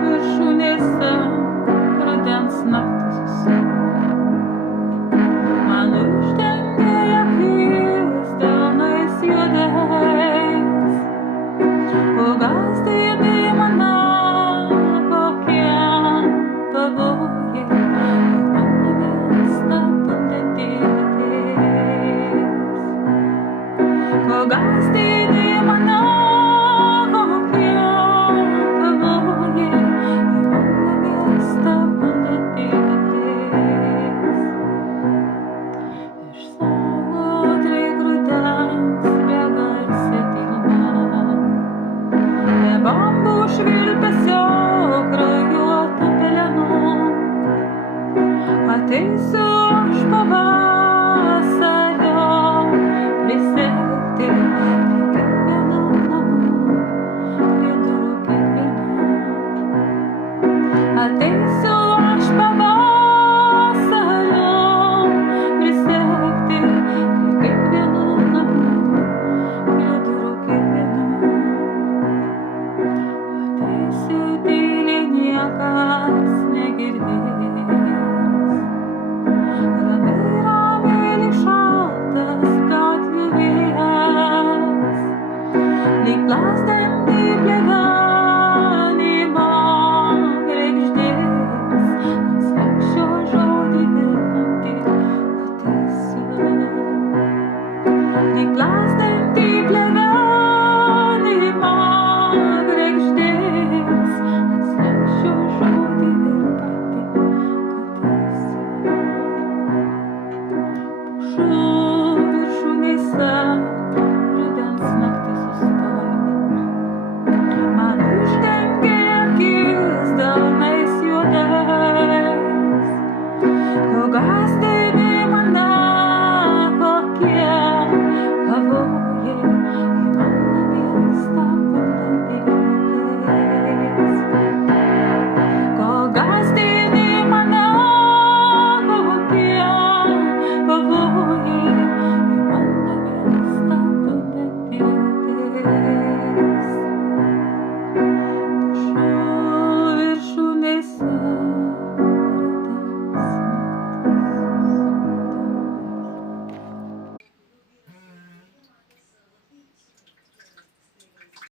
Viršūnėse rudens naktis man uždengia akis delnais juodais, kol gąsdini mane kokie pavojai, man nemėgsta pundėtėtis, kol gąsdini mane kokie pavojai, man nemėgsta pundėtėtis. Iš savo lyg rudens begarsė tyla, be bambų švilpesio krajuotų pelenų, ateisiu aš pavasario prisegti prie kiekvieno namų, prie durų kiekvieno. Ateisiu aš pavasario prisegti prie kiekvieno namų, prie durų kiekvieno. Ateisiu tyliai, niekas negirdės, ramiai, ramiai lyg šaltas gatvių vėjas, lyg plazdėm